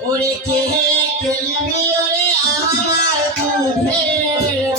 ওরে কে খেলবি ওরে আমার দুধের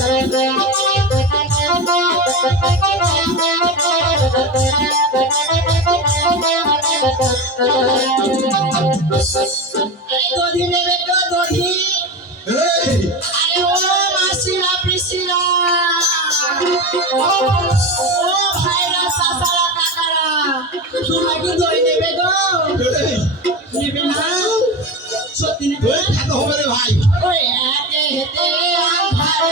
তো দধি এই আরে ও মাসিরা পিসিরা ও ভাইরা সাসারা কাকারা তোমরা কি দই নেবে গো নেবে না সত্যি নেবে খেতে হবে রে ভাই ওই একে হেতে আন্ধার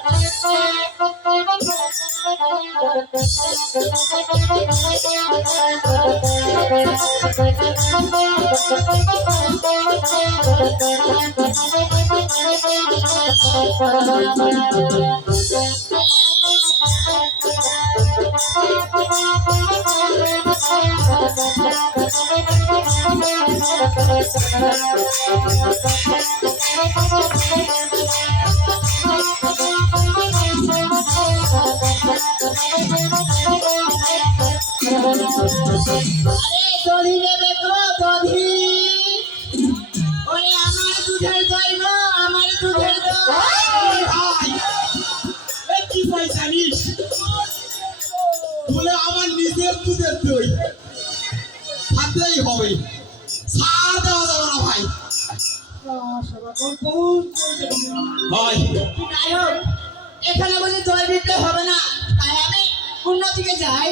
আরে দুধের আমার দুধের বলে আমার নিজের দুধের দই হাতেই হবে ছাড় দেওয়া যাবে না ভাই ভাই এখানে বলে দই বিক্রি হবে না। অন্যদিকে যাই।